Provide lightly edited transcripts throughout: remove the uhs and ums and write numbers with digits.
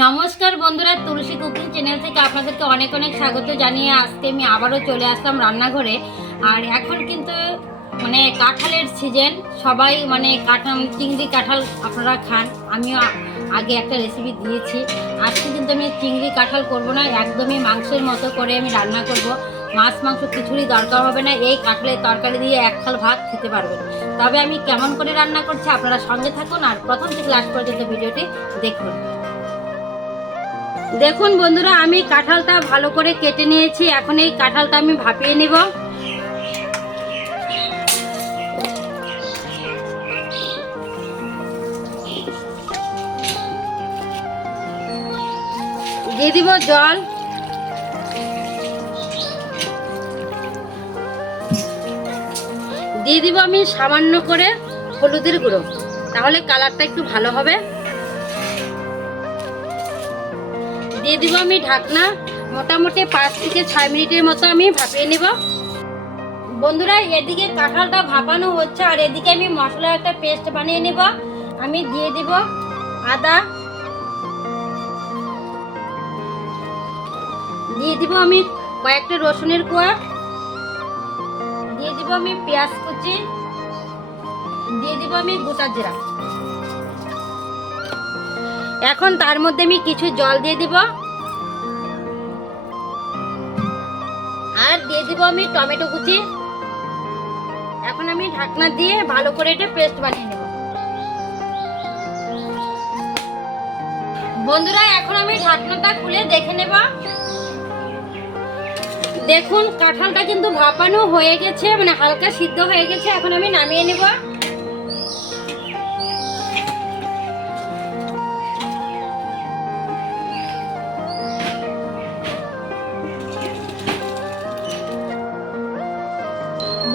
নমস্কার বন্ধুরা, তুলসী cooking channel থেকে আপনাদেরকে অনেক অনেক স্বাগত জানিয়ে আজকে আমি আবারও চলে আসলাম রান্নাঘরে। আর এখন কিন্তু কাঁঠালের সিজন, সবাই কাঁঠাল চিংড়ি কাঁঠাল আপনারা খান। আমিও আগে একটা রেসিপি দিয়েছি। আজকে কিন্তু আমি চিংড়ি কাঁঠাল করব না, একদমই মাংসের মতো করে আমি রান্না করব। মাছ মাংস কিছুরই দরকার হবে না, এই কাঁঠালের তরকারি দিয়ে এক থাল ভাত খেতে পারবেন। তবে আমি কেমন করে রান্না করছি আপনারা সঙ্গে থাকুন আর প্রথম থেকে লাস্ট পর্যন্ত ভিডিওটি দেখুন। দেখুন বন্ধুরা, আমি কাঁঠালটা ভালো করে কেটে নিয়েছি। এখন এই কাঁঠালটা আমি ভাপিয়ে নেব। দিয়ে দিব জল, দিয়ে দিব আমি সামান্য করে হলুদের গুঁড়ো, তাহলে কালারটা একটু ভালো হবে। দিয়ে দিব আমি ঢাকনা, মোটামুটি 5 থেকে 6 মিনিটের মতো আমি ভাপিয়ে নেব। বন্ধুরা, এদিকে কাঁঠালটা ভাপানো হচ্ছে আর এদিকে আমি মশলার একটা পেস্ট বানিয়ে নেব। আমি দিয়ে দিব আদা, দিয়ে দিব আমি কয়েকটা রসুনের কোয়া, দিয়ে দিব আমি পেঁয়াজ কুচি, দিয়ে দিব আমি গোটা জিরা। এখন তার মধ্যে আমি কিছু জল দিয়ে দিব আর দিয়ে দিব আমি টমেটো কুচি। এখন আমি ঢাকনা দিয়ে ভালো করে এটা পেস্ট বানিয়ে নেব। বন্ধুরা, এখন আমি ঢাকনাটা খুলে দেখে নেব। দেখুন কাঁঠালটা কিন্তু ভাপানো হয়ে গেছে, হালকা সিদ্ধ হয়ে গেছে। এখন আমি নামিয়ে নেব।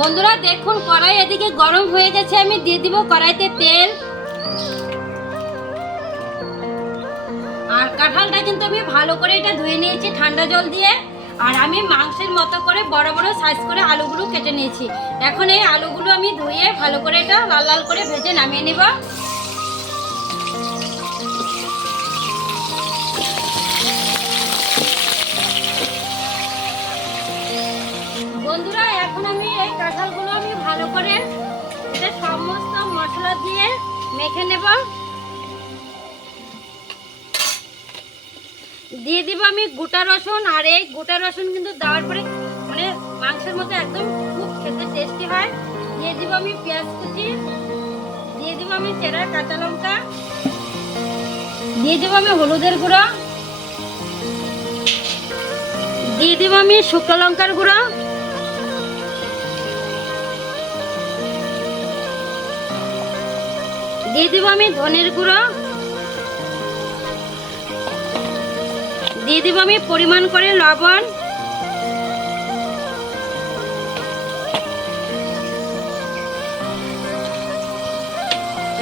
বন্ধুরা দেখুন, কড়াই এদিকে গরম হয়ে গেছে। আমি দিয়ে দিব কড়াইতে তেল। আর কাঁঠালটা কিন্তু আমি ভালো করে এটা ধুয়ে নিয়েছি ঠান্ডা জল দিয়ে। আর আমি মাংসের মতো করে বড় বড় সাইজ করে আলুগুলো কেটে নিয়েছি। এখন এই আলুগুলো আমি ধুয়ে ভালো করে এটা লাল লাল করে ভেজে নামিয়ে নেব। বন্ধুরা, এখন আমি এই কাঁঠালগুলো আমি ভালো করে এটা সমস্ত মশলা দিয়ে মেখে নেব। দিয়ে দিব আমি গোটা রসুন। আর এই গোটা রসুন কিন্তু দেওয়ার পরে মাংসের মতো একদম খুব খেতে টেস্টি হয়। দিয়ে দিব আমি পেঁয়াজ কুচি, দিয়ে দিব আমি চেরা কাঁচা লঙ্কা, দিয়ে দিব আমি হলুদের গুঁড়ো, দিয়ে দিব আমি শুকনো লঙ্কার গুঁড়ো, দিয়ে দিব আমি ধনের গুঁড়ো, দিয়ে দিব আমি পরিমাণ করে লবণ,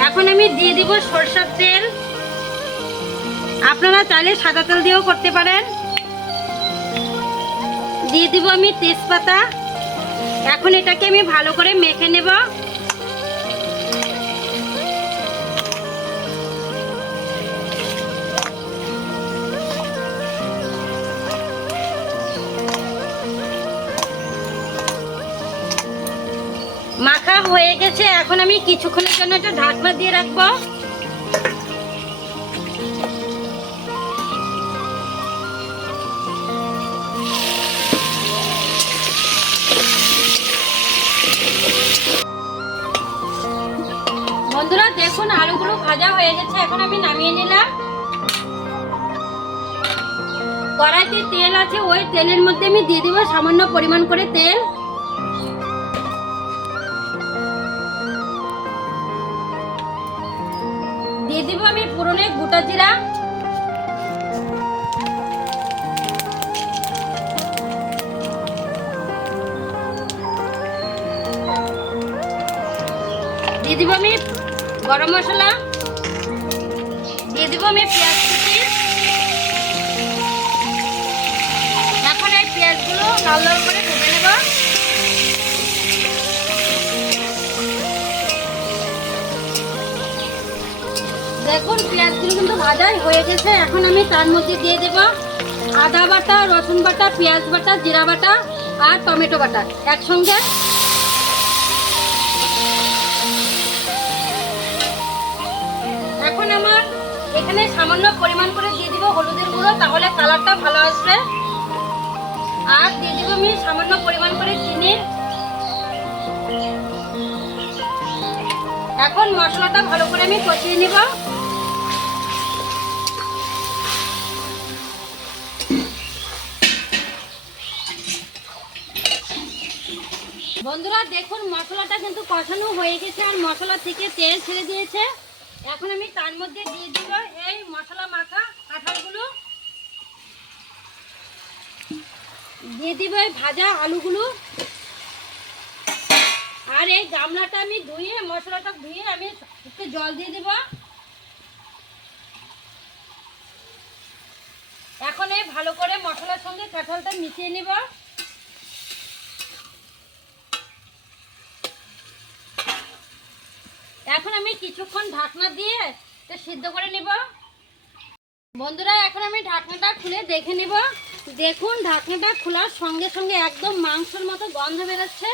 এখন আমি দিয়ে দিব সরষের তেল। আপনারা চাইলে সাদা তেল দিয়েও করতে পারেন। দিয়ে দিব আমি তেজপাতা। এখন এটাকে আমি ভালো করে মেখে নেব। মাখা হয়ে গেছে। এখন আমি কিছুক্ষণের জন্য একটা ঢাকনা দিয়ে রাখবো। বন্ধুরা দেখুন, আলুগুলো ভাজা হয়ে গেছে। এখন আমি নামিয়ে নিলাম। কড়াইতে তেল আছে, ওই তেলের মধ্যে আমি দিয়ে দিব সামান্য পরিমাণ করে তেল। দিয়ে দিব আমি ফোড়নে গোটা জিরা, দিয়ে দিব আমি গরম মশলা, দিয়ে দিব আমি পেঁয়াজ কুচি। এখন এই পেঁয়াজগুলো লাল লাল করে ভেজে নেব। দেখুন পেঁয়াজগুলো মাছগুলো কিন্তু ভাজাই হয়ে গেছে। এখন আমি তার মধ্যে দিয়ে দেব আদা বাটা, রসুন বাটা, পেঁয়াজ বাটা, জিরা বাটা আর টমেটো বাটা একসঙ্গে। এখন আমার এখানে সামান্য পরিমাণ করে দিয়ে দিব হলুদের গুঁড়ো, তাহলে কালারটা ভালো আসবে। আর দিয়ে দিব আমি সামান্য পরিমাণ করে চিনি। এখন মশলাটা ভালো করে আমি কষিয়ে নিব। বন্ধুরা দেখুন মশলাটা কিন্তু কষানো হয়ে গেছে আর মশলা থেকে তেল ছেড়ে দিয়েছে। এখন আমি তার মধ্যে দিয়ে দিব এই মশলা মাখা কাঁঠালগুলো, দিয়ে দিব এই ভাজা আলুগুলো। আর এই গামলাটা আমি ধুয়ে মশলাটা ধুয়ে আমি একটু জল দিয়ে দিব। এখন এই ভালো করে মশলার সঙ্গে কাঁঠালটা মিশিয়ে নিব। এখন আমি কিছুক্ষণ ঢাকনা দিয়ে এটা সিদ্ধ করে নিব। বন্ধুরা এখন আমি ঢাকনাটা খুলে দেখে নিব। দেখুন ঢাকনাটা খোলার সঙ্গে সঙ্গে একদম মাংসের মতো গন্ধ বেরোচ্ছে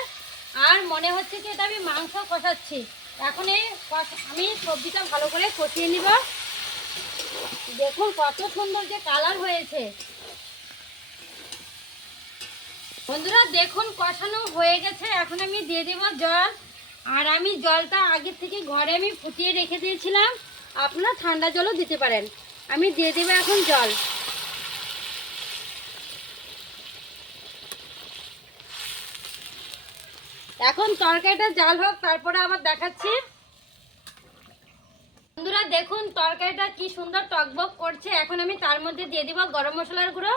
আর মনে হচ্ছে কি এটা আমি মাংস কষাচ্ছি। এখন আমি সবজিটা ভালো করে কষিয়ে নিব। দেখুন কত সুন্দর যে কালার হয়েছে। বন্ধুরা দেখুন কষানো হয়ে গেছে। এখন আমি দিয়ে দেব জল। আর আমি জলটা আগে থেকে ঘরে আমি ফুটিয়ে রেখে দিয়েছিলাম, আপনারা ঠান্ডা জলও দিতে পারেন। আমি দিয়ে দেব এখন জল। এখন তরকারিটা জাল হোক, তারপরে আবার দেখাচ্ছি। বন্ধুরা দেখুন তরকারিটা কি সুন্দর টকবক করছে। এখন আমি তার মধ্যে দিয়ে দিব গরম মশলার গুঁড়ো।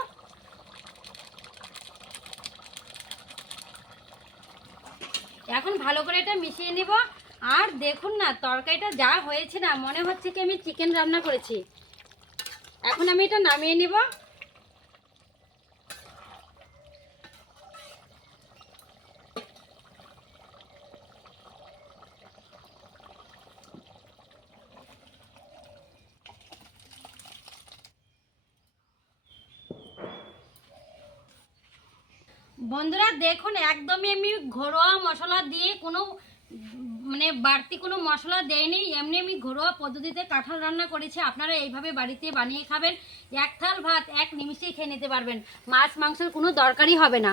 এখন ভালো করে এটা মিশিয়ে নিব। আর দেখুন না তরকারিটা যা হয়েছে না, মনে হচ্ছে কি আমি চিকেন রান্না করেছি। এখন আমি এটা নামিয়ে নিব। বন্ধুরা দেখুন একদমই আমি ঘরোয়া মশলা দিয়ে কোনো মানে বাড়তি কোনো মশলা দেয়নি, এমনি আমি ঘরোয়া পদ্ধতিতে কাঁঠাল রান্না করেছি। আপনারা এইভাবে বাড়িতে বানিয়ে খাবেন, এক থাল ভাত এক নিমিষেই খেয়ে নিতে পারবেন, মাছ মাংসের কোনো দরকারই হবে না।